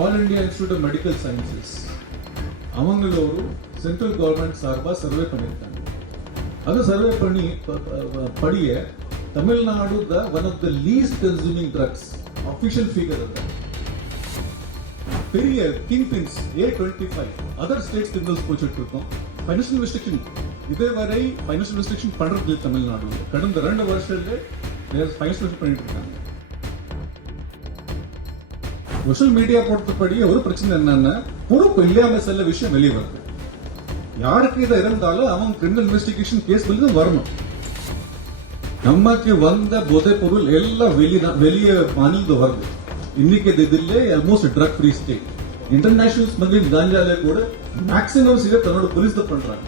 All India institute of medical sciences அவங்கள ஒரு central government சார்பாக சர்வே பண்ணியிருக்காங்க அது சர்வே பண்ணி படிய Tamil Nadu the one of the least consuming drugs official figure அது. பெரிய kingpins a twenty five other states criminals போச்சுட்டு இருக்கோம். ஃபைனான்ஷியல் ரெஸ்ட்ரிக்ஷன் இதுவரை ஃபைனான்ஷியல் ரெஸ்ட்ரிக்ஷன் பண்ணுறது தமிழ்நாடு கடந்த ரெண்டு வருஷத்துல ஃபைனான்ஷியல் பண்ணிட்டு இருக்காங்க. சோஷியல் மீடியா பொறுத்தபடி ஒரு பிரச்சனை என்னன்னா பொறுப்பு இல்லாம சில விஷயம் வெளியே வருது. யாருக்கு இதை இருந்தாலும் அவன் கிரிமினல் இன்வெஸ்டிகேஷன் கேஸ் வெளியே வரணும். நமக்கு வந்த போதை பொருள் எல்லாம் வெளியே வெளியே மாநில வருது. இன்னைக்கு இதுல almost drug free state international smuggling காஞ்சாலே கூட மேக்சிமம் சில தன்னோட போலீஸ் பண்றாங்க.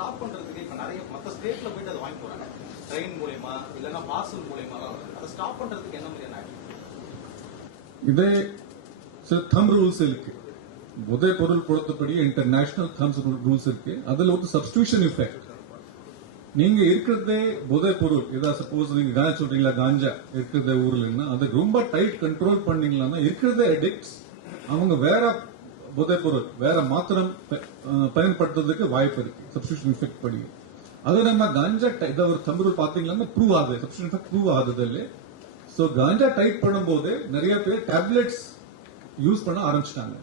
ஸ்டாப் பண்றதுக்கு இப்ப நிறைய மத்த ஸ்டேட்ல போயிட்டு அதை வாங்கி போறாங்க ட்ரெயின் மூலயமா இல்லைன்னா பார்சல் மூலயமா வருது. அதை ஸ்டாப் பண்றதுக்கு என்ன மாதிரியான இது இதே சில தம் ரூல்ஸ் இருக்கு. புதை பொருள் பொறுத்தபடி இன்டர்நேஷனல் தம்ஸ் ரூல்ஸ் இருக்கு. அதுல ஒரு சப்ஸ்டியூஷன் இஃபெக்ட் நீங்க இருக்கிறதே புதை பொருள். ஏதாவது சப்போஸ் நீங்க காஞ்சா சொல்றீங்களா காஞ்சா இருக்கிறத ஊர்லன்னா அதை ரொம்ப டைட் கண்ட்ரோல் பண்ணீங்களா இருக்கிறதே அடிக்ட்ஸ் அவங்க வேற போதை பொருள் வேற மாத்திரம் பயன்படுத்துறதுக்கு வாய்ப்பு இருக்கு. சப்ஸ்டியூஷன் எஃபெக்ட் படி. அது நம்ம காஞ்சா டை- இதை ஒரு தம் பாத்தீங்கன்னா ப்ரூவ் ஆகுது. சப்ஸ்டியூஷன் எஃபெக்ட் ப்ரூவ் ஆகுது இல்லை ஸோ காஞ்சா டைட் பண்ணும்போது நிறைய பேர் டேப்லெட்ஸ் யூஸ் பண்ண ஆரம்பிச்சிட்டாங்க.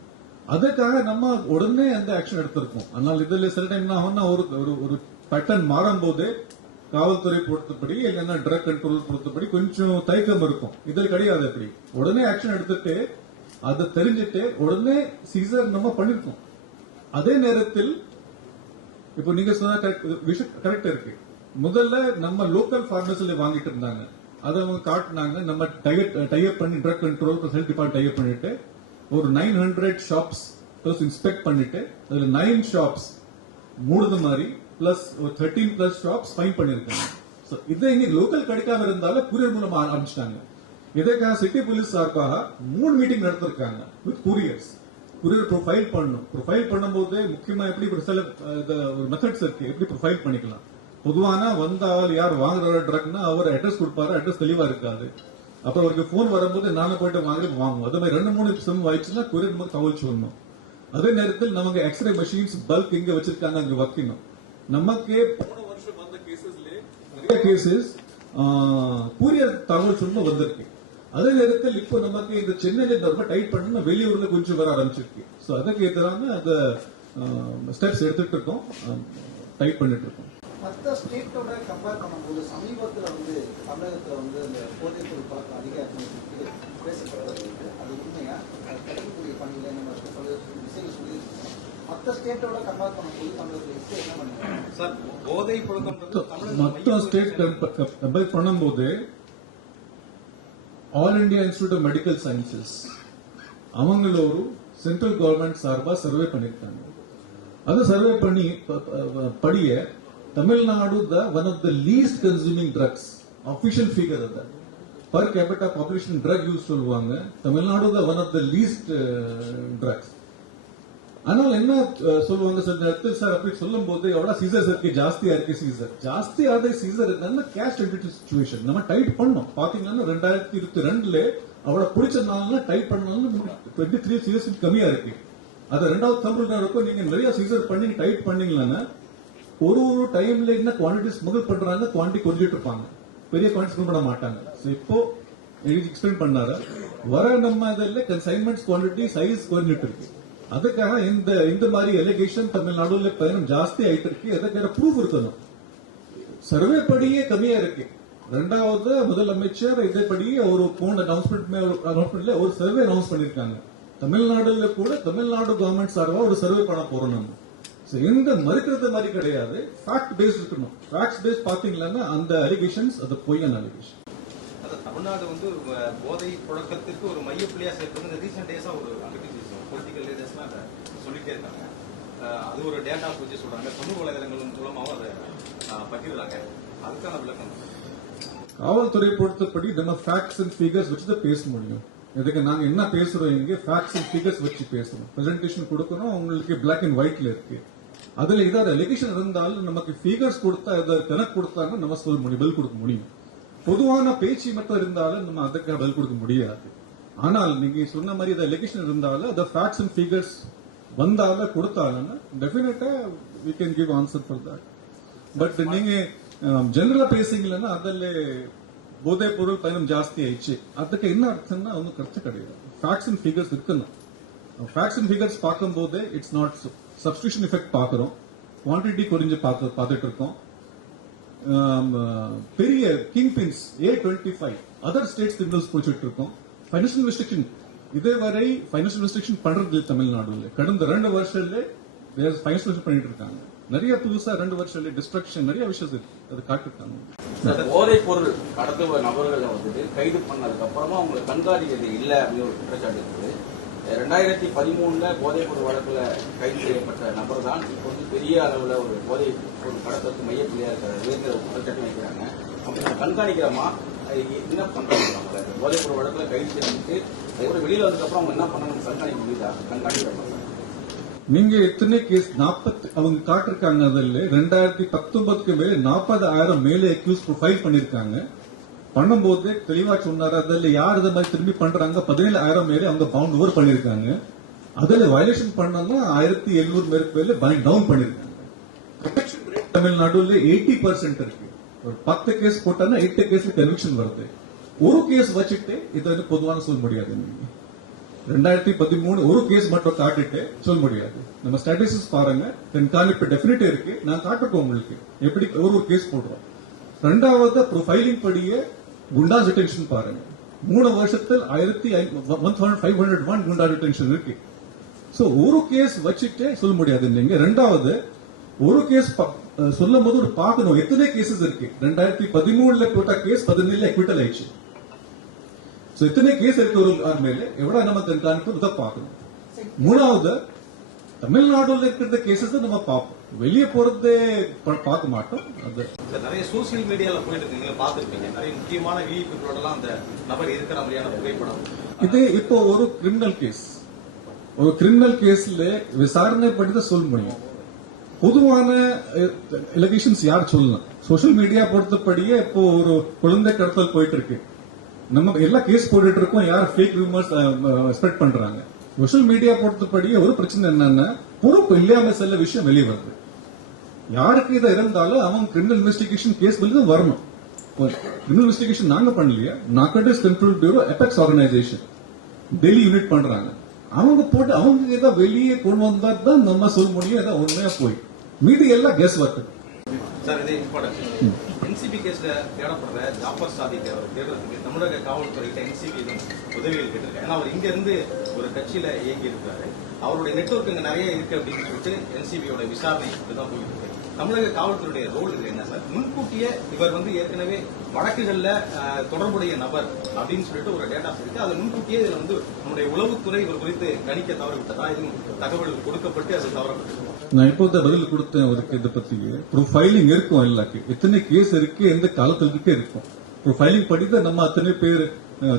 அதுக்காக நம்ம உடனே அந்த ஆக்ஷன் எடுத்திருக்கோம். ஆனால் இதுல சில டைம் என்ன ஆகும்னா ஒரு ஒரு- ஒரு பேட்டர்ன் மாறும் போது காவல்துறை பொறுத்தபடி இல்லைன்னா ட்ரக் கண்ட்ரோல் பொறுத்தபடி கொஞ்சம் தயக்கம் இருக்கும். இதில் கிடையாது அப்படி. உடனே ஆக்ஷன் எடுத்துட்டு அதை தெரிஞ்சுட்டு உடனே சீசர் நம்ம பண்ணிருக்கோம். அதே நேரத்தில் இப்போ நீங்க சொன்ன கரெக்ட் இருக்கு. முதல்ல நம்ம லோக்கல் பார்மசில வாங்கிட்டு இருந்தாங்க. அதை அவங்க காட்டினாங்க நம்ம டைப் பண்ணி drug control health department type பண்ணிட்டு ஒரு nine hundred shops plus inspect பண்ணிட்டு அதுல நைன் ஷாப்ஸ் மூடுது மாதிரி பிளஸ் ஒரு தேர்ட்டீன் பிளஸ் ஷாப்ஸ் ஃபைன் பண்ணிருக்காங்க இதை இன்னைக்கு லோக்கல் கிடைக்காம இருந்தாலும் கூரியர் மூலமா ஆரம்பிச்சிட்டாங்க. இதற்காக சிட்டி போலீஸ் சார்பாக மூணு மீட்டிங் நடத்திருக்காங்க வித் கூரியர்ஸ் குரியர் ப்ரொஃபைல் பண்ணணும். ப்ரொஃபைல் பண்ணும்போது முக்கியமா எப்படி ஒரு சில மெத்தட்ஸ் இருக்கு. எப்படி ப்ரொஃபைல் பண்ணிக்கலாம்? பொதுவான வந்த ஆள் யார் வாங்குற ட்ரக்னா அவர் அட்ரஸ் கொடுப்பாரு. அட்ரஸ் தெளிவா இருக்காது. அப்புறம் அவருக்கு போன் வரும்போது நானும் போயிட்டு வாங்கி வாங்குவோம். அதே மாதிரி ரெண்டு மூணு சிம் ஆயிடுச்சுன்னா கூரியர் நமக்கு தகவல் சொல்லணும். அதே நேரத்தில் நமக்கு எக்ஸ்ரே மெஷின்ஸ் பல்க் இங்க வச்சிருக்காங்க அங்க வைக்கணும். நமக்கு போன வருஷம் வந்த கேசஸ்ல நிறைய கேசஸ் கூரியர் தகவல் சொல்லணும் வந்திருக்கு. அதே நேரத்தில் இப்போ நமக்கு இந்த சென்னையில ரொம்ப டைட் பண்ணணும் வெளியூர்ல கொஞ்சம் வர ஆரம்பிச்சிருக்கு. ஸோ அதுக்கு எதிரான அந்த ஸ்டெப்ஸ் எடுத்துட்டு இருக்கோம். டைட் பண்ணிட்டு இருக்கோம். மற்ற ஸ்டேட்டோட கம்பேர் பண்ணும்போது சமீபத்தில் வந்து தமிழகத்தில் வந்து இந்த போதைப்பொருள் பழக்கம் அதிகரித்து பேசப்படுறது அது உண்மையா? பணியில் நம்ம மற்ற ஸ்டேட்டோட கம்பேர் பண்ணும்போது தமிழகத்தில் இப்போ என்ன பண்ணுறாங்க? சார் போதை புழக்கம்ன்றது தமிழகத்துல மற்ற ஸ்டேட் கம்பேர் பண்ணும்போது all India institute of medical sciences அவங்கள ஒரு சென்ட்ரல் கவர்மெண்ட் சார்பாக சர்வே பண்ணியிருக்காங்க அது சர்வே பண்ணி ப- படிய Tamil Nadu the one of the least consuming drugs official figure அது. Per capita population drug use சொல்லுவாங்க. Tamil Nadu the one of the least drugs ஆனால் என்ன சொல்லுவாங்க சார் நேரத்தில் சார் அப்படி சொல்லும் போது எவ்வளவு சீசர்ஸ் இருக்கு ஜாஸ்தியா இருக்கு சீசர் ஜாஸ்தி சீசர் நல்ல கேஷ் சுச்சுவேஷன் நம்ம டைட் பண்ணோம் பாத்தீங்கன்னா ரெண்டாயிரத்தி இருபத்தி ரெண்டுல அவ்வளவு பிடிச்சதுனால டைட் பண்ணாலும் டுவெண்ட்டி த்ரீ சீசர்ஸ் கம்மியா இருக்கு. அது ரெண்டாவது தமிழ் இருக்கும் நீங்க நிறைய சீசர் பண்ணி டைட் பண்ணீங்கன்னா ஒரு ஒரு டைம்ல என்ன குவான்டிட்டிஸ் ஸ்மகிள் பண்றாங்க குவான்டிட்டி கொஞ்சிட்டு இருப்பாங்க. பெரிய குவான்டிட்டி பண்ண மாட்டாங்க. இப்போ எக்ஸ்பிளைன் பண்ணாரு? வர நம்ம இதில் கன்சைன்மெண்ட்ஸ் குவான்டிட்டி சைஸ் குறைஞ்சிட்டு இருக்கு. அதுக்காக இந்த இந்த மாதிரி எலிகேஷன் தமிழ்நாடுல பயணம் ஜாஸ்தி ஆயிட்டு இருக்கு அதுக்காக ப்ரூஃப் இருக்கணும் சர்வே படியே கம்மியா இருக்கு. ரெண்டாவது முதலமைச்சர் இதைப்படி ஒரு போன அனௌன்ஸ்மெண்ட் அனௌன்ஸ்மெண்ட்ல ஒரு சர்வே அனௌன்ஸ் பண்ணிருக்காங்க தமிழ்நாடுல கூட தமிழ்நாடு கவர்மெண்ட் சார்பா ஒரு சர்வே பண்ண போறோம் நம்ம இந்த எந்த மறுக்கிறது மாதிரி கிடையாது. ஃபேக்ட் பேஸ் இருக்கணும். ஃபேக்ட்ஸ் பேஸ் பாத்தீங்கன்னா அந்த அலிகேஷன்ஸ் அது பொய்யான அலிகேஷன் தமிழ்நாடு வந்து போதை புழக்கத்திற்கு ஒரு மைய புள்ளியா சேர்க்கிறது ரீசெண்ட் டேஸா ஒரு பொலிட்டிக்கல் லீடர்ஸ்லாம் அதை சொல்லிட்டே இருக்காங்க. அது ஒரு டேட்டா வச்சு சொல்றாங்க. சமூக வலைதளங்கள் மூலமாவும் அதை பகிர்றாங்க. அதுக்கான விளக்கம். காவல்துறை பொறுத்தபடி நம்ம ஃபேக்ட்ஸ் அண்ட் ஃபிகர்ஸ் வச்சு தான் பேச முடியும். இதுக்கு நாங்க என்ன பேசுறோம் இங்க? ஃபேக்ட்ஸ் அண்ட் ஃபிகர்ஸ் வச்சு பேசுறோம். பிரசன்டேஷன் கொடுக்கணும். உங்களுக்கு பிளாக் அண்ட் ஒயிட்ல இருக்கு. அதுல ஏதாவது எலிகேஷன் இருந்தாலும் நமக்கு ஃபிகர்ஸ் கொடுத்தா ஏதாவது கணக்கு கொடுத்தாங்க நம்ம சொல்ல முடியும் பதில் கொடுக்க முடியும். பொதுவான பேச்சு மட்டும் இருந்தாலும் நம்ம அதுக்கு பதில் கொடுக்க முடியாது. ஆனால் நீங்க சொன்ன மாதிரி ஏதாவது எலிகேஷன் இருந்தாலும் அந்த ஃபேக்ட்ஸ் அண்ட் ஃபிகர்ஸ் வந்தால கொடுத்தாலும் டெஃபினட்டா we can give answer for that but ನಿಂಗೆ ಜನರಲ್ பேசுங்களா ಅದಲ್ಲ ಬೋಧೆ பொருள் பயணம் ಜಾಸ್ತಿ ಆಯ್ತು ಅದಕ್ಕೆ என்ன அர்த்தம்னா ஒன்றும் கருத்து கிடையாது ஃபேக்ட்ஸ் அண்ட் ஃபிகர்ஸ் இருக்கலாம் ஃபேக்ட்ஸ் அண்ட் ஃபிகர்ஸ் பார்க்கும்போது இட்ஸ் நாட் சப்ஸ்டியூஷன் எஃபெக்ட் பார்க்குறோம் குவான்டிட்டி குறைஞ்சு பார்த்து பார்த்துட்டு இருக்கோம் ஆம், பெரிய kingpins a twenty five other states criminals பிடிச்சிட்டு இருக்கோம் ஃபைனான்சியல் ரெஸ்ட்ரிக்ஷன் இதுவரை பைனான்சியல் ரெஸ்ட்ரிக்ஷன் பண்றது இல்லை தமிழ்நாடுல. கடந்த ரெண்டு வருஷத்துல பைனான்சியல் பண்ணிட்டு இருக்காங்க. நிறைய புதுசா ரெண்டு வருஷத்துல டிஸ்ட்ரக்ஷன் நிறைய விஷயம் அது காட்டிருக்காங்க. இந்த போதைப் பொருள் கடத்துவ நபர்களை வந்துட்டு கைது பண்ணதுக்கு அப்புறமா அவங்களை கண்காணிக்கிறது இல்லை அப்படின்னு ஒரு குற்றச்சாட்டு இருக்குது. ரெண்டாயிரத்தி பதிமூணுல போதைப் பொருள் வழக்குல கைது செய்யப்பட்ட நபர் தான் இப்போ வந்து பெரிய அளவுல ஒரு போதை பொருள் கடத்தலுக்கு மையப்புள்ளியா இருக்கிற ஒரு குற்றச்சாட்டு வைக்கிறாங்க. அப்படி கண்காணிக்கிறோமா என்ன பண்றாங்க? நம்மள பொருள் கைது செய்யறதுக்கு அதுக்கப்புறம் வெளியில வந்ததுக்கு அப்புறம் அவங்க என்ன பண்ணணும் கண்காணிக்க முடியுதா கண்காணிக்க நீங்க எத்தனை கேஸ் நாற்பத்தி அவங்க காட்டிருக்காங்க அதில் ரெண்டாயிரத்தி பத்தொன்பதுக்கு மேல நாற்பதாயிரம் மேல அக்யூஸ் ஃபைல் பண்ணிருக்காங்க. பண்ணும்போது தெளிவா சொன்னாரு அதில் யார் இதை மாதிரி திரும்பி பண்றாங்க? பதினேழாயிரம் மேல அவங்க பவுண்ட் ஓவர் பண்ணிருக்காங்க. அதில் வயலேஷன் பண்ணா ஆயிரத்தி எழுநூறு மேற்கு மேல டவுன் பண்ணிருக்காங்க. தமிழ்நாடுல எயிட்டி பர்சன்ட் இருக்கு. ஒரு பத்து கேஸ் போட்டாங்கன்னா எட்டு கேஸ்ல கன்விக்ஷன் வருது. ஒரு கேஸ் வச்சுட்டு இதை வந்து பொதுவான சொல்ல முடியாது. ரெண்டாயிரத்தி பதிமூணு ஒரு கேஸ் மட்டும் காட்டிட்டு சொல்ல முடியாது. நம்ம ஸ்டாட்டிஸ்டிக்ஸ் பாருங்க. கண்காணிப்பு டெபினட் இருக்கு. நான் காட்டுறோம் உங்களுக்கு. எப்படி ஒரு ஒரு கேஸ் போடுறோம். ரெண்டாவது ப்ரொஃபைலிங் படியே குண்டா டிடென்ஷன் பாருங்க. மூணு வருஷத்தில் ஆயிரத்தி one thousand five hundred one goonda detention இருக்கு. ஸோ ஒரு கேஸ் வச்சுட்டே சொல்ல முடியாது நீங்க ரெண்டாவது ஒரு கேஸ் சொல்லும் போது ஒரு பார்க்கணும் எத்தனை கேசஸ் இருக்கு? ரெண்டாயிரத்தி பதிமூணுல போட்ட கேஸ் பதினேழுல குவிட்டல் ஆயிடுச்சு. சோ எத்தனை கேஸ் இருக்கு ஒரு ஆள் மேல எவ்வளவு நம்ம கண்காணிப்பு இதை பார்க்கணும்? மூணாவது தமிழ்நாடுல இருக்கிற கேசஸ் நம்ம பார்ப்போம். வெளியே போறதே பார்க்க மாட்டோம். அது நிறைய சோசியல் மீடியால போயிட்டு இருக்கு நீங்க பார்த்திருப்பீங்க. நிறைய முக்கியமான விஐபிகளோடலாம் அந்த நபர் இருக்கிற மாதிரியான புகைப்படம். இது இப்போ ஒரு கிரிமினல் கேஸ் ஒரு கிரிமினல் கேஸ்ல விசாரணை பண்ணி தான் சொல்ல முடியும். பொதுவான எலிகேஷன்ஸ் யார் சொல்லலாம் சோஷியல் மீடியா பொறுத்தபடியே இப்போ ஒரு குழந்தை கடத்தல் போயிட்டு இருக்கு நம்ம எல்லா கேஸ் போட்டுட்டு இருக்கோம் யார் ஃபேக் ரூமர்ஸ் ஸ்ப்ரெட் பண்றாங்க. சோஷியல் மீடியா பொறுத்தபடி ஒரு பிரச்சனை என்னன்னா பொறுப்பு இல்லாம சில விஷயம் வெளியே வருது. யாருக்கு இதை இருந்தாலும் அவங்க கிரிமினல் இன்வெஸ்டிகேஷன் கேஸ் வெளியே வரணும். கிரிமினல் இன்வெஸ்டிகேஷன் நாங்க பண்ணலையா narcotics control bureau apex organisation Delhi unit பண்றாங்க. அவங்க போட்டு அவங்க ஏதோ வெளியே கொண்டு வந்தா தான் நம்ம சொல்ல முடியும் ஏதாவது உண்மையா போய். மீதி எல்லாம் கேஸ் ஒர்க் சார் இது இம்பார்ட்டன்ட் என்சிபி கேஸ்ல தேடப்படுற ஜாஃபர் சாதிக் அவர் தேடுறதுக்கு தமிழக காவல்துறையிட்ட என்சிபி உதவிகள் கேட்டிருக்காங்க. ஏன்னா அவர் இங்க இருந்து ஒரு கட்சியில இயங்கி இருக்கிறாரு அவருடைய நெட்வொர்க் இங்க நிறைய இருக்கு அப்படின்னு சொல்லிட்டு என்சிபியோட விசாரணை இப்படிதான் போயிட்டு இருக்கு. தமிழக காவல்துறையுடைய ரோல் இது என்ன சார்? முன்கூட்டியே இவர் வந்து ஏற்கனவே வழக்குகள்ல தொடர்புடைய நபர் அப்படின்னு சொல்லிட்டு ஒரு டேட்டா இருக்கு. அது முன்கூட்டியே இதுல வந்து நம்முடைய உளவுத்துறை இவர் குறித்து கணிக்க தவறிவிட்டதா? இது தகவல் கொடுக்கப்பட்டு அது தவறப்பட்டது நான் இப்போ தான் பதில் கொடுத்தேன் அவருக்கு இதை பத்தி. ப்ரொஃபைலிங் இருக்கும் எல்லாக்கு எத்தனை கேஸ் இருக்கு எந்த காலத்துல இருக்கும். ப்ரொஃபைலிங் படி தான் நம்ம அத்தனை பேர்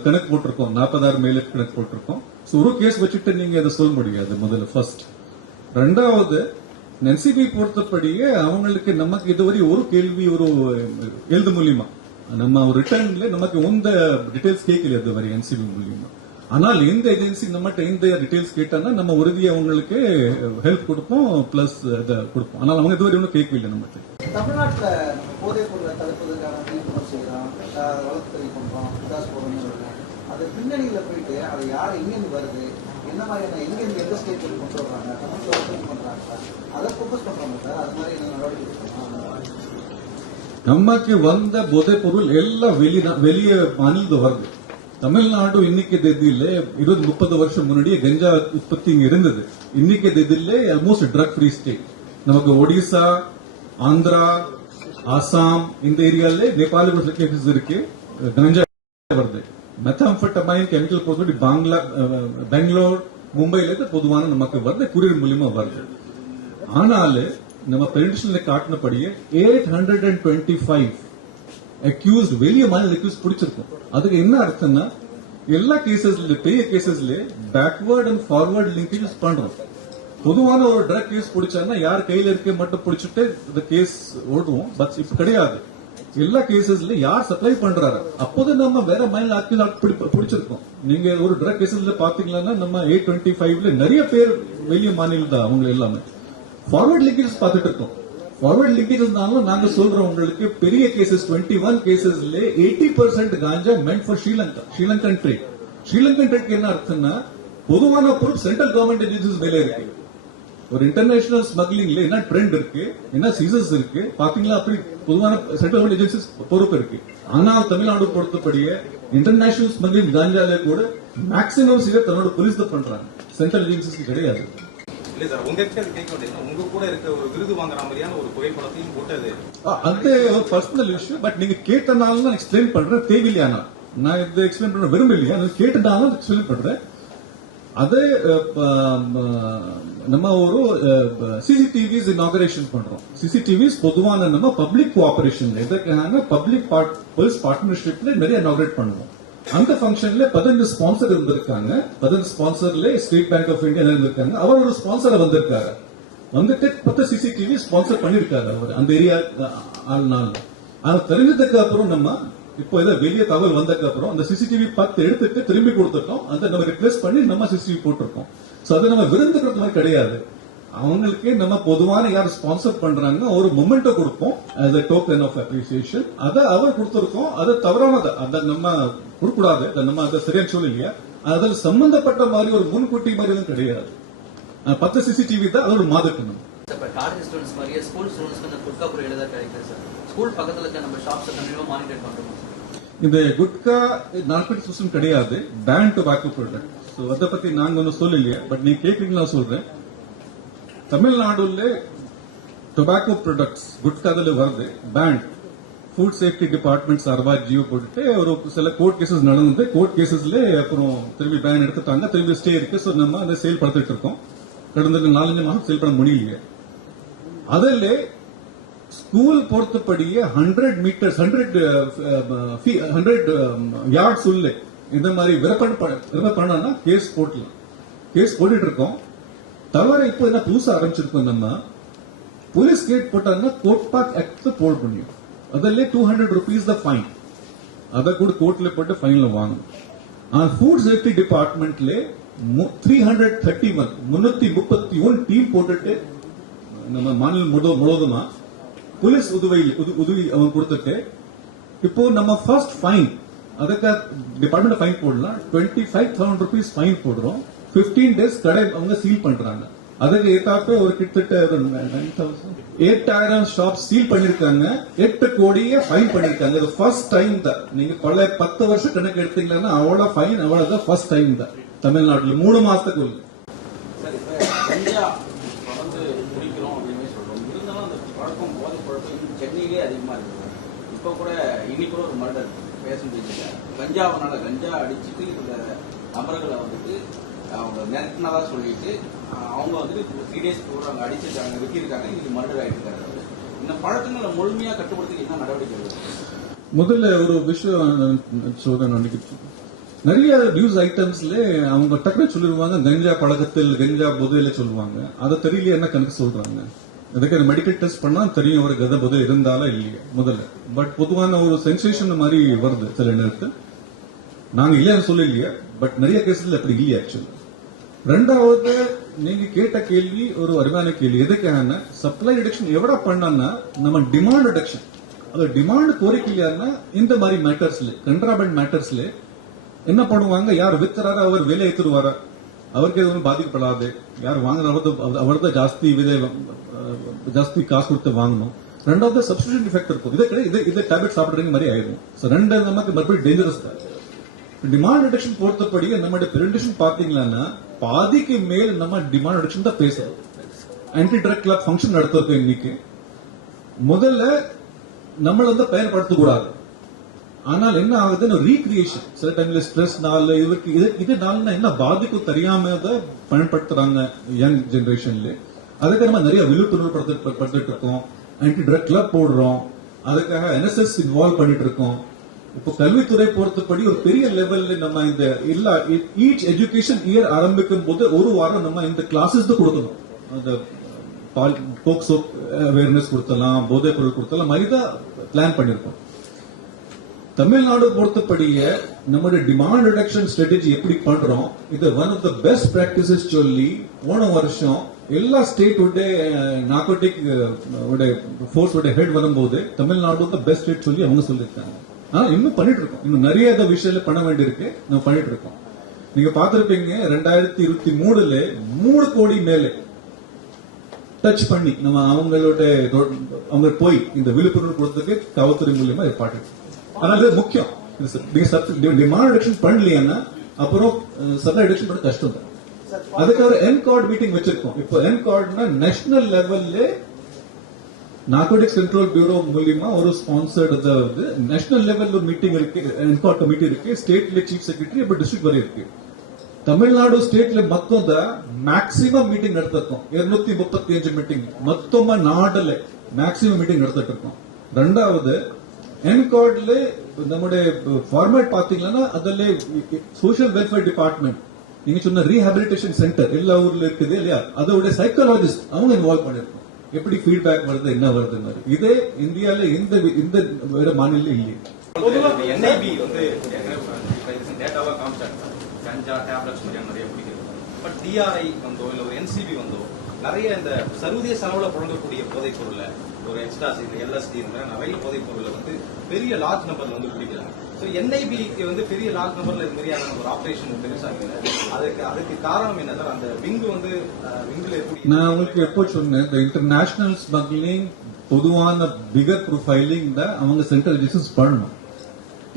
கணக்கு போட்டிருக்கோம். நாற்பதாயிரம் மேல கணக்கு போட்டிருக்கோம். ஸோ ஒரு கேஸ் வச்சுட்டு நீங்க அதை சொல்ல முடியாது முதல்ல ஃபர்ஸ்ட் ரெண்டாவது என்சிபி பொறுத்தபடியே அவங்களுக்கு நமக்கு இதுவரை ஒரு கேள்வி ஒரு எழுது மூலியமா. நம்ம ரிட்டர்ன்ல நமக்கு எந்த டீடைல்ஸ் கேட்கல இதுவரை என்சிபி மூலியமா. ஆனால் இந்த ஏஜென்சி நம்மகிட்ட இந்த டீடைல்ஸ் கேட்டாங்கன்னா நம்ம உறுதியா அவங்களுக்கு ஹெல்ப் கொடுப்போம் பிளஸ் இதை கொடுப்போம். ஆனால் அவங்க இதுவரை ஒன்றும் கேட்கவில்லை நம்மகிட்ட. தமிழ்நாட்டில் நம்ம போதைப் பொருளை தடுப்பதற்கான விழிப்புணர்வு செய்கிறோம் அஹ் வழக்குப்பதிவு பண்றோம் புதாஸ் போடுறோம் அது பின்னணியில போயிட்டு அது யார் எங்கேருந்து வருது? என்ன மாதிரியான எங்கிருந்து எந்த ஸ்டேட்ல கொண்டு வர்றாங்க? தமிழ்நாட்டில் பண்றாங்க அதை ஃபோக்கஸ் பண்றாங்க சார் அது மாதிரி என்ன நடவடிக்கை நமக்கு வந்த போதைப் பொருள் எல்லாம் வெளிய வெளிய மாநிலத்து வருது. தமிழ்நாடு இன்னைக்கு தேதியில இருபது முப்பது வருஷம் முன்னாடியே கஞ்சா உற்பத்தி இங்க இருந்தது. இன்னைக்கு தேதியில ஆல்மோஸ்ட் ட்ரக் ஃப்ரீ ஸ்டேட் நமக்கு ஒடிசா ஆந்திரா ஆசாம் இந்த ஏரியால நேபாளி இருக்கு. கஞ்சா வருது. மெத்தாம்பட்டமைன் கெமிக்கல் பொறுத்தவரை பாங்களா பெங்களூர் மும்பைல இருந்து பொதுவான நமக்கு வருது குரியர் மூலியமா வருது ஆனாலும் நம்ம பெரிடிஷன்ல காட்டினபடியே eight hundred and twenty five accused வெளிய மாதிரி அக்யூஸ் பிடிச்சிருக்கும் அதுக்கு என்ன அர்த்தம்னா எல்லா கேசஸ்ல பெரிய கேசஸ்ல பேக்வர்ட் அண்ட் ஃபார்வர்ட் லிங்கேஜஸ் பண்றோம் பொதுவான ஒரு ட்ரக் கேஸ் பிடிச்சாங்கன்னா யார் கையில இருக்க மட்டும் பிடிச்சிட்டு இந்த கேஸ் ஓடுவோம் பட் இப்ப கிடையாது எல்லா கேசஸ்ல யார் சப்ளை பண்றாரு அப்போதான் நம்ம வேற மைண்ட் அக்யூஸ் பிடிச்சிருக்கோம். நீங்க ஒரு ட்ரக் கேசஸ்ல பாத்தீங்கன்னா நம்ம எயிட் டுவெண்ட்டி ஃபைவ்ல நிறைய பேர் வெளிய மாநிலம் தான் அவங்க எல்லாமே. ஃபார்வர்ட் லிங்கேஜஸ் பார்த்துட்டு இருக்கோம் ஃபார்வர்ட் லிங்கேஜஸ்னாலும் நாங்க சொல்றோம் உங்களுக்கு பெரிய cases twenty one கேசஸ்ல eighty percent ganja meant for Sri Lanka Sri Lankan trade Sri Lankan trade என்ன அர்த்தம்னா பொதுவான பொருள் சென்ட்ரல் கவர்மெண்ட் ஏஜென்சிஸ் வெளியே இருக்கு. ஒரு இன்டர்நேஷனல் ஸ்மக்லிங்ல என்ன ட்ரெண்ட் இருக்கு? என்ன சீசன்ஸ் இருக்கு? பாத்தீங்களா? அப்படி பொதுவான சென்ட்ரல் கவர்மெண்ட் ஏஜென்சிஸ் பொறுப்பு இருக்கு. ஆனால் தமிழ்நாடு பொறுத்தபடியே இன்டர்நேஷனல் ஸ்மக்லிங் காஞ்சாலே கூட மேக்சிமம் சீதை தன்னோட போலீஸ் தான் பண்றாங்க. சென்ட்ரல் ஏஜென்சிஸ்க்கு கிடையாது. இல்ல சார் உங்ககிட்ட அது கேட்க வேண்டியது உங்க கூட இருக்க ஒரு விருது வாங்குற மாதிரியான ஒரு புகைப்படத்தையும் போட்டு அது ஒரு பர்சனல் விஷயம் பட் நீங்க கேட்டனால நான் எக்ஸ்பிளைன் பண்றேன். தேவையில்லையானா? நான் இது எக்ஸ்பிளைன் பண்ண விரும்பலையா? கேட்டனால எக்ஸ்பிளைன் பண்றேன். அது நம்ம ஒரு சிசிடிவிஸ் இனாகரேஷன் பண்றோம். சிசிடிவிஸ் பொதுவான நம்ம பப்ளிக் கோஆபரேஷன் எதுக்கான பப்ளிக் போலீஸ் பார்ட்னர்ஷிப்ல நிறைய இனாகரேட் பண்ணுவோம். அந்த ஃபங்க்ஷன்ல பதினஞ்சு ஸ்பான்சர் இருந்திருக்காங்க. பதினஞ்சு ஸ்பான்சர்ல ஸ்டேட் பேங்க் ஆஃப் இந்தியா இருந்திருக்காங்க. அவர் ஒரு ஸ்பான்சர் வந்திருக்காரு. வந்துட்டு பத்து சிசிடிவி ஸ்பான்சர் பண்ணிருக்காரு அவர். அந்த ஏரியா ஆள்னால. அது தெரிஞ்சதுக்கு அப்புறம் நம்ம இப்போ இதை வெளியே தகவல் வந்ததுக்கு அப்புறம் அந்த சிசிடிவி பத்து எடுத்துட்டு திரும்பி கொடுத்துட்டோம். அதை நம்ம ரிப்ளேஸ் பண்ணி நம்ம சிசிடிவி போட்டிருக்கோம். சோ அதை நம்ம விருந்துக்கிறது மாதிரி கிடையாது. அவங்களுக்கு நம்ம பொதுவான யார் ஸ்பான்சர் பண்றாங்க ஒரு மொமெண்டோ கொடுப்போம். As a token of appreciation அதை அவர் கொடுத்துருக்கோம். அது தவறானது அதை நம்ம கொடுக்கூடாது அதை நம்ம அதை சரியான சொல்லலையா? அதில் சம்பந்தப்பட்ட மாதிரி ஒரு முன்கூட்டி மாதிரி எதுவும் கிடையாது பத்து சிசிடிவி தான் அதோட மாதக்கணும் காலேஜ் ஸ்டூடெண்ட்ஸ் மாதிரியே ஸ்கூல் ஸ்டூடெண்ட்ஸ்க்கு அந்த எழுத கிடைக்குது சார். ஸ்கூல் பக்கத்துல இருக்க நம்ம ஷாப்ஸ் கண்டிப்பாக மானிட்டர் பண்றோம். இந்த குட்கா நார்கோட்டிக் சிஸ்டம் கிடையாது. பேன் டொபாக்கோ ப்ராடக்ட் ஸோ அதை பத்தி நாங்க ஒன்றும் சொல்லலையே பட் நீங்க கேட்குறீங்களா சொல்றேன். தமிழ்நாடுல டொபாக்கோ ப்ராடக்ட்ஸ் அதில் வருது பேண்ட் ஃபுட் சேஃப்டி டிபார்ட்மெண்ட் சார்பா ஜியோ போட்டுட்டு ஒரு சில கோர்ட் கேசஸ் நடந்தது. கோர்ட் கேசஸ்ல அப்புறம் திரும்பி பேன் எடுத்துட்டாங்க. திரும்பி ஸ்டே இருக்கு. ஸோ நம்ம அதை செயல்படுத்திட்டு இருக்கோம். கடந்த நாலஞ்சு மாசம் செயல்பட முடியலையே. அதில் school பொறுத்தபடியே hundred metres hundred hundred yards உள்ளே. இந்த மாதிரி விரப்பன் பண்ணா கேஸ் போட்டலாம். கேஸ் போட்டுட்டு இருக்கோம் தவிர இப்போ என்ன புதுசா ஆரம்பிச்சிருக்கோம் நம்ம? போலீஸ் கேட் போட்டாங்கன்னா கோர்ட் பார்க் ஆக்ட் போல் முடியும் அதில் டூ ஹண்ட்ரட் ருபீஸ் தான் ஃபைன் அதை கூட கோர்ட்ல போட்டு ஃபைனில் வாங்கணும். ஆனால் ஃபுட் சேஃப்டி டிபார்ட்மெண்ட்ல த்ரீ ஹண்ட்ரட் தேர்ட்டி ஒன் முன்னூத்தி முப்பத்தி ஒன் டீம் போட்டுட்டு நம்ம மாநிலம் முழு- முழுவதுமா போலீஸ் உதவி உது- உதவி அவங்க கொடுத்துட்டு இப்போ நம்ம ஃபர்ஸ்ட் ஃபைன் அதுக்கு டிபார்ட்மெண்ட் ஃபைன் போடலாம். Twenty five thousand rupees fine போடுறோம். 15 டேஸ் கடை அவங்க சீல் பண்றாங்க. அதுக்கு ஏத்தாப்ப ஒரு கிட்டத்தட்ட எட்டாயிரம் ஷாப் சீல் பண்ணிருக்காங்க. எட்டு கோடியே ஃபைன் பண்ணிருக்காங்க. இது ஃபர்ஸ்ட் டைம் தான். நீங்க பல பத்து வருஷம் கணக்கு எடுத்தீங்கன்னா அவ்வளோ ஃபைன் அவ்வளவுதான் ஃபர்ஸ்ட் டைம் தான். தமிழ்நாட்டில் மூணு மாசத்துக்கு இல்லை சார் இப்ப கஞ்சா தொடர்ந்து குடிக்கிறோம் அப்படின்னு சொல்றோம் இருந்தாலும் அந்த பழக்கம் போதை பழக்கம் இன்னும் சென்னையிலே அதிகமா இருக்கு சார். இப்ப கூட இன்னைக்கு கூட ஒரு மர்டர் கஞ்சா கஞ்சாவனால கஞ்சா அடிச்சுட்டு இந்த நபர்களை வந்துட்டு அவங்க மிரட்டினதா சொல்லிட்டு அவங்க வந்துட்டு த்ரீ டேஸ் அங்க அடிச்சிருக்காங்க வெட்டியிருக்காங்க. இன்னைக்கு மர்டர் ஆயிட்டு இந்த பழக்கங்களை முழுமையா கட்டுப்படுத்த என்ன நடவடிக்கை முதல்ல ஒரு விஷயம் சொல்றேன் அன்னைக்கு நிறைய நியூஸ் ஐட்டம்ஸ்ல அவங்க டக்குனு சொல்லிடுவாங்க. கஞ்சா பழக்கத்தில் கஞ்சா புதையில சொல்லுவாங்க. அதை தெரியல என்ன கணக்கு சொல்றாங்க? அதுக்கு மெடிக்கல் டெஸ்ட் பண்ணா தெரியும் ஒரு கதை புதை இருந்தாலும் இல்லையா? முதல்ல. பட் பொதுவான ஒரு சென்சேஷன் மாதிரி வருது சில நேரத்தில். நாங்க இல்லைன்னு சொல்லலையே? பட் நிறைய கேஸ்ல அப்படி இல்லையா ஆக்சுவலி ரெண்டாவது நீங்க கேட்ட கேள்வி ஒரு அருமையான கேள்வி. எதுக்கான சப்ளை ரிடக்ஷன் எவ்வளோ பண்ணா நம்ம டிமாண்ட் ரிடக்ஷன் அது டிமாண்ட் கோரிக்கையானா இந்த மாதிரி மேட்டர்ஸ்ல கண்ட்ராபண்ட் மேட்டர்ஸ்ல என்ன பண்ணுவாங்க? யார் வித்துறாரு அவர் விலை ஏத்துருவாரா? அவருக்கு எதுவும் பாதிக்கப்படாது. யார் வாங்குறாரோ அவர்தான் ஜாஸ்தி விதை ஜாஸ்தி காசு கொடுத்து வாங்கணும். ரெண்டாவது சப்ஸ்டியூஷன் எஃபெக்ட் இருக்கும். இதே கிடையாது. இதே இதே டேப்லெட் சாப்பிடுறீங்க மாதிரி ஆயிடும். ஸோ ரெண்டு நமக்கு மறுபடியும் டேஞ்சரஸ் தான். டிமாண்ட் ரிடக்ஷன் பொறுத்தபடி நம்மளுடைய பிரசன்டேஷன் பார்த்தீங்கன்னா பாதிக்கு மேல் நம்ம டிமாண்ட் ரிடக்ஷன் தான் பேசுறோம். ஆன்டி ட்ரக் கிளப் ஃபங்க்ஷன் நடத்திருக்கோம் இன்னைக்கு. முதல்ல நம்மளை வந்து பயன்படுத்தக்கூடாது. ஆனால் என்ன ஆகுதுன்னு ரீக்ரியேஷன் சில டைம்ல ஸ்ட்ரெஸ்னால இவருக்கு இது இதனால என்ன பாதிக்கும் தெரியாம தான் பயன்படுத்துறாங்க யங் ஜென்ரேஷன்லேயே அதுக்கு நம்ம நிறைய விழிப்புணர்வு படுத்து- படுத்திட்டு இருக்கோம் ஆன்டி ட்ரக் கிளப் போடுறோம். அதுக்காக என்எஸ்எஸ் இன்வால்வ் பண்ணிட்டு இருக்கோம் இப்போ கல்வித்துறை பொறுத்தபடி ஒரு பெரிய லெவல்ல நம்ம இந்த எல்லா ஈச் எஜுகேஷன் இயர் ஆரம்பிக்கும் போது ஒரு வாரம் நம்ம இந்த கிளாஸஸ் தான் கொடுக்கணும். அந்த போக்சோ அவேர்னஸ் கொடுத்தலாம் போதைப் பொருள் கொடுத்தலாம் மாதிரி தான் பிளான் பண்ணியிருக்கோம் தமிழ்நாடு பொறுத்தபடியே நம்முடைய டிமாண்ட் ரிடக்ஷன் ஸ்ட்ராட்டஜி எப்படி பண்றோம் இது one of the best practices சொல்லி போன வருஷம் எல்லா ஸ்டேட் உடைய நார்கோட்டிக் உடைய ஃபோர்ஸ் உடைய ஹெட் வரும்போது தமிழ்நாடு தான் பெஸ்ட் ஸ்டேட் சொல்லி அவங்க சொல்லியிருக்காங்க. ஆனால் இன்னும் பண்ணிட்டு இருக்கோம் இன்னும் நிறைய இதை விஷயத்துல பண்ண வேண்டியிருக்கு. நம்ம பண்ணிட்டு இருக்கோம் நீங்க பார்த்திருப்பீங்க ரெண்டாயிரத்தி இருபத்தி மூணுல மூணு கோடி மேலே டச் பண்ணி நம்ம அவங்களோட அவங்க போய் இந்த விழிப்புணர்வு கொடுத்ததுக்கு காவல்துறை மூலியமா இது பாட்டு அதனால இது முக்கியம் நீங்க டிமாண்ட் ரிடக்ஷன் பண்ணலையான்னா அப்புறம் சப்ளை ரிடக்ஷன் பண்ண கஷ்டம் தான். அதுக்கு ஒரு என்கார்ட் மீட்டிங் வச்சிருக்கோம். இப்போ என்கார்ட்னா நேஷனல் லெவல்ல நாகோடிக் கண்ட்ரோல் பியூரோ மூலியமா ஒரு ஸ்பான்சர்ட் வந்து நேஷனல் லெவல் மீட்டிங் இருக்கு என்கார்ட் கமிட்டி இருக்கு ஸ்டேட்ல சீஃப் செக்ரட்டரி அப்ப டிஸ்ட்ரிக்ட் வரை இருக்கு. ತಮಿಳ್ನಾಡು ಸ್ಟೇಟ್ಲಿ ಮತ್ತೊಂದ ಮ್ಯಾಕ್ಸಿಮಮ್ ಮೀಟಿಂಗ್ ನಡೆದಿರ್ಕೋ இருநூத்தி முப்பத்தி அஞ்சு மீட்டிங் மொத்தமா நாடுல மேக்சிமம் மீட்டிங் நடத்திட்டு இருக்கோம் ரெண்டாவது என்கார்ட்ல நம்முடைய ஃபார்மேட் பாத்தீங்கன்னா அதுல சோஷியல் வெல்ஃபேர் டிபார்ட்மெண்ட் நீங்க சொன்ன ரீஹாபிலிட்டேஷன் சென்டர் எல்லா ஊர்ல இருக்குது இல்லையா? அதோட சைக்காலஜிஸ்ட் அவங்க இன்வால்வ் பண்ணிருக்கோம். எப்படி ஃபீட்பேக் வருது என்ன வருது மாதிரி. இதே இந்தியால இந்த இந்த வேற மாநிலம் இல்லையே. என்ஐபி வந்து டேட்டாவா காமிச்சாங்க. கஞ்சா டேப்லெட்ஸ் மாதிரியான நிறைய பிடிக்கிறது பட் டிஆர்ஐ வந்தோ இல்ல ஒரு என்சிபி வந்தோ நிறைய இந்த சர்வதேச அளவுல புழங்கக்கூடிய போதைப் பொருள்ல ஒரு எக்ஸ்டாசி இந்த எல்எஸ்டி இந்த மாதிரி நிறைய போதைப் பொருளை வந்து பெரிய லார்ஜ் நம்பர்ல வந்து பிடிக்கிறாங்க ஸோ என்ஐபிக்கு வந்து பெரிய லார்ஜ் நம்பர்ல இது மாதிரியான ஒரு ஆபரேஷன் பெருசாக அதுக்கு அதுக்கு காரணம் என்ன சார் அந்த விங்கு வந்து விங்கில் எப்படி நான் உங்களுக்கு எப்போ சொன்னேன் இந்த இன்டர்நேஷனல் ஸ்மக்லிங் பொதுவான பிகர் ப்ரொஃபைலிங் தான் அவங்க சென்ட்ரல் ஏஜென்சிஸ் பண்ணணும்.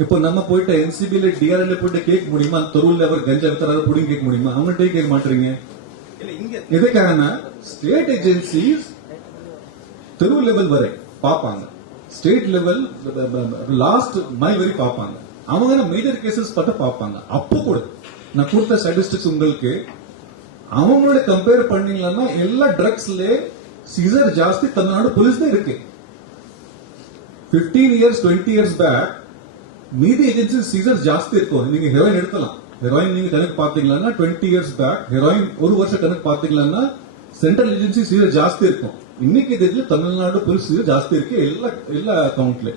இப்போ நம்ம போயிட்டு என்சிபில டிஆர்எல்ல போயிட்டு கேட்க முடியுமா? தெருவில் அவர் கஞ்சா வித்தராத புடிங்க கேட்க முடியுமா? அவங்கள்ட்ட கேட்க மாட்டீங்க. இல்ல இங்க எதுக்காகனா? ஸ்டேட் ஏஜென்சிஸ் தெரு லெவல் வரை பார்ப்பாங்க. ஸ்டேட் லெவல் லாஸ்ட் மைல் வரை பார்ப்பாங்க. அவங்க மேஜர் கேசஸ் பார்த்து பார்ப்பாங்க. அப்போ கூட நான் கொடுத்த ஸ்டாட்டிஸ்டிக்ஸ் உங்களுக்கு அவங்களோட கம்பேர் பண்ணீங்கன்னா எல்லா ட்ரக்ஸ்ல சீசர் ஜாஸ்தி தமிழ்நாடு போலீஸ் தான் இருக்கு. 15 இயர்ஸ் டுவெண்ட்டி இயர்ஸ் பேக் மீதி ஏஜென்சி சீசர் ஜாஸ்தி இருக்கும். நீங்க ஹெரோயின் எடுக்கலாம். ஹெரோயின் நீங்க கணக்கு பாத்தீங்கன்னா டுவெண்ட்டி இயர்ஸ் பேக் ஹெரோயின் ஒரு வருஷம் கணக்கு பாத்தீங்கன்னா சென்ட்ரல் ஏஜென்சி சீசர் ஜாஸ்தி இருக்கும். இன்னைக்கு இதுல தமிழ்நாடு போலீஸ் சீசர் ஜாஸ்தி இருக்கு. எல்லா எல்லா அக்கவுண்ட்ல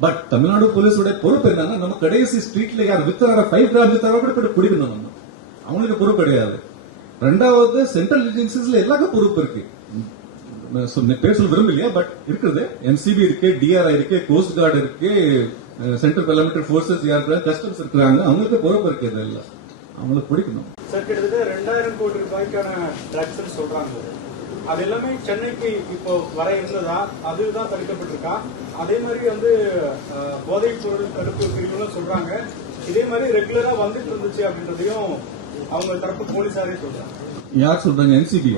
பட் தமிழ்நாடு போலீஸோட பொறுப்பு என்னன்னா நம்ம கடைசி ஸ்ட்ரீட்ல யார் வித்தரார ஃபைவ் கிராம் வித்தரார கூட போய் பிடிக்கணும் நம்ம. அவங்களுக்கு பொறுப்பு கிடையாது. ரெண்டாவது சென்ட்ரல் ஏஜென்சிஸ்ல எல்லாருக்கும் பொறுப்பு இருக்கு. சொன்ன- பேர் சொல்ல விரும்பலையா பட் இருக்குது. என்சிபி இருக்கு டிஆர்ஐ இருக்கு கோஸ்ட் கார்டு இருக்கு சென்ட்ரல் பெர்லமெண்டரி ஃபோர்ஸஸ் யார் கஸ்டம்ஸ் இருக்கிறாங்க அவங்களுக்கு பொறுப்பு இருக்கு இதெல்லாம். அவங்களுக்கு பிடிக்கணும். சார் கிட்டத்தட்ட ரெண்டாயிரம் கோடி ரூபாய்க்கான ட்ரக்ஸ் சொல்றாங்க. அது எல்லாமே சென்னைக்கு இப்போ வர இருந்ததா? அதுதான் தடுக்கப்பட்டிருக்கா? அதே மாதிரி வந்து போதைப் பொருள் தடுப்பு பிரிவுகளும் சொல்றாங்க. இதே மாதிரி ரெகுலரா வந்துட்டு இருந்துச்சு அப்படின்றதையும் அவங்க தரப்பு போலீசாரே சொல்றாங்க. யார் சொல்றாங்க? என்சிபி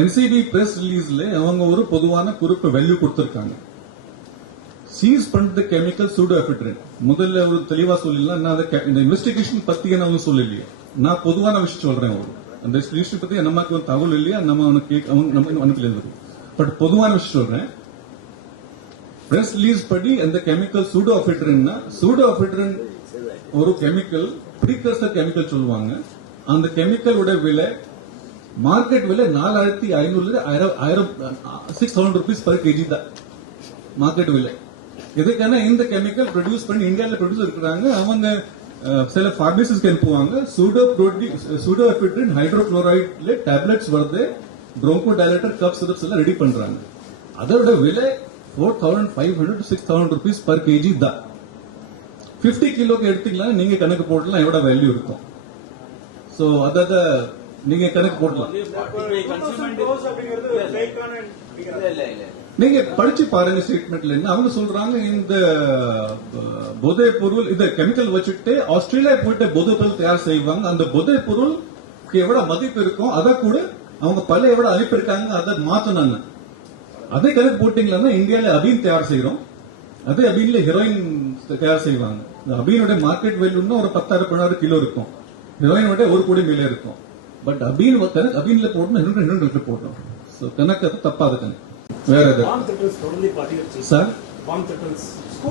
என்சிபி பிரஸ் ரிலீஸ்ல அவங்க ஒரு பொதுவான குறிப்பு வேல்யூ கொடுத்திருக்காங்க. சீஸ் பண்றது கெமிக்கல் சூடோ எஃபிட்ரின் முதல்ல ஒரு தெளிவா சொல்லலாம் நான் அதை? இந்த இன்வெஸ்டிகேஷன் பத்தி என்ன அவங்க சொல்லலையே. நான் பொதுவான விஷயம் சொல்றேன் ஒரு. அந்த விஷயம் பத்தி நமக்கு ஒரு தகவல் இல்லையா? நம்ம அவனுக்கு கேட்க அவங்க நம்ம அனுப்பல பட் பொதுவான விஷயம் சொல்றேன். பிரஸ் ரிலீஸ் படி அந்த கெமிக்கல் சூடோ அஃபிட்ரின்னா சூடோ அஃபிட்ரின் ஒரு கெமிக்கல் ப்ரீகர்சர் கெமிக்கல் சொல்லுவாங்க. அந்த கெமிக்கலோட விலை மார்க்கெட் விலை நாலாயிரத்தி ஐநூறுல ஆயிரம் ஆயிரம் six thousand rupees per KG தான். மார்க்கெட் விலை. இதுக்கான இந்த கெமிக்கல் ப்ரொடியூஸ் பண்ணி இந்தியாவில் ப்ரொடியூஸ் இருக்கிறாங்க அவங்க சில பார்மசிஸ்க்கு அனுப்புவாங்க. சூடோ சூடோ எஃபிட்ரின் ஹைட்ரோக்ளோரைட்ல டேப்லெட்ஸ் வருது. ப்ரோங்கோ டைலேட்டர் கப் சிரப்ஸ் எல்லாம் ரெடி பண்றாங்க. அதோட விலை four thousand five hundred six thousand rupees per KG தான். 50 கிலோக்கு எடுத்தீங்கன்னா நீங்க கணக்கு போடலாம் எவ்வளவு வேல்யூ இருக்கும். சோ அதாவது நீங்க கணக்கு போடலாம் நீங்க படிச்சு பாருங்க ஸ்டேட்மெண்ட்ல என்ன அவங்க சொல்றாங்க இந்த போதை பொருள் இந்த கெமிக்கல் வச்சுட்டு ஆஸ்திரேலியா போயிட்டு போதை பொருள் தயார் செய்வாங்க. அந்த போதை பொருளுக்கு எவ்வளவு மதிப்பு இருக்கும் அதை கூட அவங்க பல எவ்வளவு அனுப்பியிருக்காங்க அதை மாத்தனாங்க அதே கணக்கு போட்டீங்கன்னா இந்தியால அபீன் தயார் செய்யறோம் அதே அபீன்ல ஹெரோயின் தயார் செய்வாங்க. இந்த அபீனோட மார்க்கெட் வேல்யூன்னா ஒரு பத்தாயிரம் பதினாறு கிலோ இருக்கும். ஹெரோயினோட ஒரு கோடி மேலே இருக்கும். பட் அபீன் அபீன்ல போடணும் இன்னொரு இன்னொரு லிட்டர் போடணும். ஸோ கணக்கு அது தப்பாத கணக்கு. வேற இப்ப அதிகரிச்சு சார் பான் திட்டல்ஸ்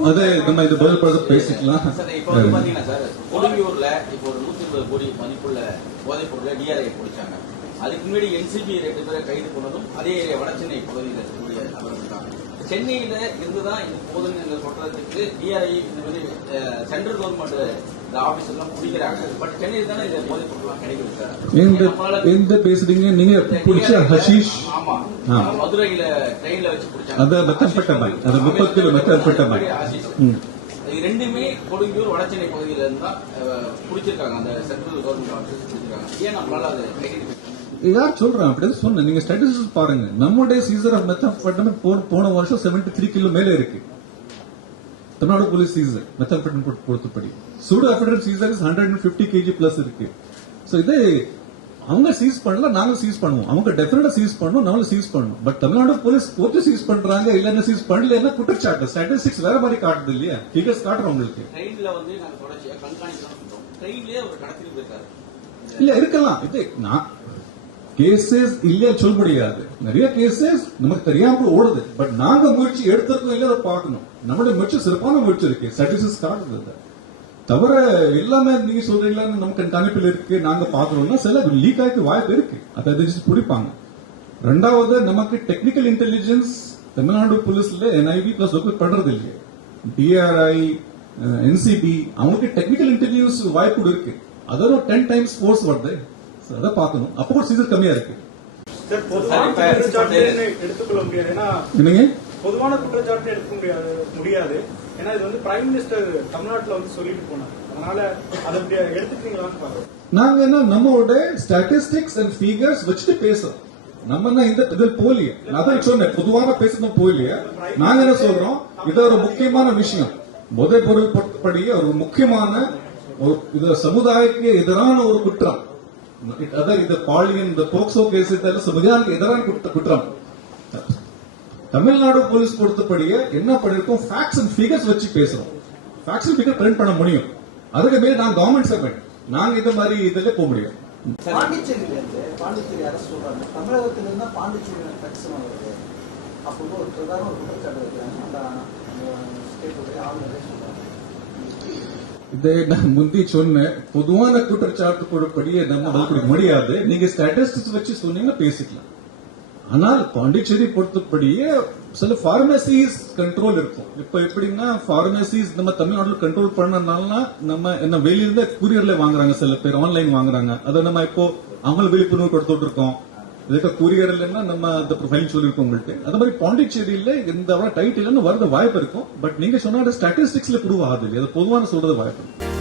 அது நம்ம இது பதில் படுத்த பேசிக்கலாம். சார் இப்போ வந்து பாத்தீங்கன்னா சார் கொடுங்கியூர்ல இப்போ ஒரு நூத்தி இருபது கோடி மதிப்புள்ள போதைப் பொருளை டிஆர்ஐ பிடிச்சாங்க அதுக்கு முன்னாடி என்சிபி ரெண்டு பேரை கைது பண்ணதும் அதே ஏரியா வடசென்னை பகுதியில் இருக்கக்கூடிய நபர்கள் தான். சென்னையில இருந்துதான் இது போதுன்னு சொல்றதுக்கு டிஆர்ஐ இந்த மாதிரி சென்ட்ரல் கவர்மெண்ட் எந்த பேசுறீங்க? நீங்க பிடிச்ச ஹஷீஷ். மதுரையில ட்ரெயின்ல வச்சு பிடிச்சாங்க. அது மெத்தம்பெட்டமைன். அது 30 கிலோ மெத்தம்பெட்டமைன். ஆசிஸ். ம். இது ரெண்டுமே கொடுங்கியூர் வடசென்னை பகுதியில இருந்து தான் அஹ், பிடிச்சிருக்காங்க. அந்த சென்ட்ரல் கவர்மெண்ட் ஆஃபீஸ் பிடிச்சிருக்காங்க. ஏன் நம்மளால அதை யார் சொல்றேன் அப்படி சொன்னேன் நீங்க ஸ்டாட்டிஸ்டிக்ஸ் பாருங்க. நம்முடைய சீசர் ஆஃப் மெத்தம்பெட்டமைன் போன வருஷம் 73 த்ரீ கிலோ மேல இருக்கு. Tamil Nadu police seizure methamphetamine பொறுத்தபடி. Pseudoephedrine seizure hundred and fifty KG plus இருக்கு. சோ இது அவங்க சீஸ் பண்ணல நாங்க சீஸ் பண்ணுவோம். அவங்க டெஃபினட்டா சீஸ் பண்ணுவோம் நாங்களும் சீஸ் பண்ணுவோம் but Tamil Nadu police court seize பண்றாங்க இல்லன்னா சீஸ் பண்ணலன்னா குற்றச்சாட்டு? ஸ்டாட்டிஸ்டிக்ஸ் வேற மாதிரி காட்டுது இல்லையா? ஃபிகர்ஸ் காட்டுறோம் உங்களுக்கு. ட்ரெயின்ல வந்து நாங்க தொடர்ச்சியா கண்காணிக்க தான் பண்றோம் ட்ரெயின்லயே அவர் கடத்திட்டு போயிருக்காரு. இல்ல இருக்கலாம். இது நான் கேசஸ் இல்லைன்னு சொல்ல முடியாது. நிறைய கேசஸ் நமக்கு தெரியாம ஓடுது. பட் நாங்க முயற்சி எடுத்திருக்கோம் இல்ல அதை பார்க்கணும். நம்மளுடைய முயற்சி சிறப்பான முயற்சி இருக்கு. ஸ்டாட்டிஸ்டிக்ஸ் காட்டுது தவிர எல்லாமே நீங்க சொல்றீங்களான்னு நமக்கு கணிப்பில் இருக்கு நாங்க பாக்குறோம்னா சில லீக் ஆயிட்டு வாய்ப்பு இருக்கு. அதை எதிர்த்து பிடிப்பாங்க. ரெண்டாவது நமக்கு டெக்னிக்கல் இன்டெலிஜென்ஸ் தமிழ்நாடு போலீஸ்ல என்ஐவி பிளஸ் ஒர்க் பண்றது இல்லையே. டிஆர்ஐ என்சிபி அவங்களுக்கு டெக்னிக்கல் இன்டெலிஜென்ஸ் வாய்ப்பு இருக்கு. அதோட டென் டைம்ஸ் ஃபோர்ஸ் வருது. அதை பார்க்கணும். அப்போ கூட சீசர் கம்மியா இருக்கு. எடுத்துக்கொள்ள முடியாது. ஏன்னா என்னங்க? பொதுவான குற்றச்சாட்டு எடுக்க முடியாது முடியாது. ஏன்னா இது வந்து பிரைம் மினிஸ்டர் தமிழ்நாட்டுல வந்து சொல்லிட்டு போனாங்க அதனால அதை எடுத்துக்கிறீங்களான்னு பாருங்க நாங்க என்ன நம்மளோட ஸ்டாட்டிஸ்டிக்ஸ் அண்ட் ஃபிகர்ஸ் வச்சுட்டு பேசுறோம். நம்ம என்ன இந்த இதில் போலியே நான் தான் சொன்னேன் பொதுவாக பேசணும் போலியே நாங்க என்ன சொல்றோம்? இது ஒரு முக்கியமான விஷயம். போதைப் பொருள் பொறுத்தபடி ஒரு முக்கியமான ஒரு இது சமுதாயக்கு எதிரான ஒரு குற்றம். அதான் இந்த பாலியன் இந்த போக்சோ கேஸ் இதெல்லாம் சமுதாயத்துக்கு எதிரான குற்றம். தமிழ்நாடு போலீஸ் பொறுத்தபடியே என்ன பண்ணிருக்கோம்? ஃபேக்ட்ஸ் அண்ட் ஃபிகர்ஸ் வச்சு பேசுறோம். ஃபேக்ட்ஸ் அண்ட் ஃபிகர் பிரிண்ட் பண்ண முடியும். அதுக்கு மேல நான் கவர்மெண்ட் சர்வெண்ட் நாங்க இந்த மாதிரி இதுல போக முடியும். பாண்டிச்சேரியில இருந்து பாண்டிச்சேரி அரசு சொல்றாங்க. தமிழகத்திலிருந்து இருந்து பாண்டிச்சேரி பிரச்சனை வருது அப்போ ஒரு பிரதான ஒரு குற்றச்சாட்டு வைக்கிறாங்க. அந்த ஸ்டேட்டுடைய ஆளுநரே சொல்றாங்க இதை நான் முந்தி சொன்னேன். பொதுவான குற்றச்சாட்டு கொடுப்படியே நம்ம பதில் முடியாது நீங்க ஸ்டாட்டிஸ்டிக்ஸ் வச்சு சொன்னீங்கன்னா பேசிக்கலாம். ஆனால் பாண்டிச்சேரி பொறுத்தபடியே சில பார்மசிஸ் கண்ட்ரோல் இருக்கும். இப்ப எப்படின்னா பார்மசிஸ் நம்ம தமிழ்நாட்டில் கண்ட்ரோல் பண்ணனால நம்ம என்ன வெளியில கூரியர்ல வாங்குறாங்க சில பேர் ஆன்லைன் வாங்குறாங்க. அதை நம்ம இப்போ அவங்களும் விழிப்புணர்வு கொடுத்துட்டு இருக்கோம். இதுக்கு கூரியர் இல்லைன்னா நம்ம அந்த ப்ரொஃபைல் சொல்லியிருக்கோம் உங்கள்கிட்ட. அது மாதிரி பாண்டிச்சேரியில இந்த டைட்டில் வரது வாய்ப்பு இருக்கும். பட் நீங்க சொன்ன ஸ்டாட்டிஸ்டிக்ஸ்ல ப்ரூவ் ஆகுது அது பொதுவான சொல்றது வாய்ப்பு. இருக்கும்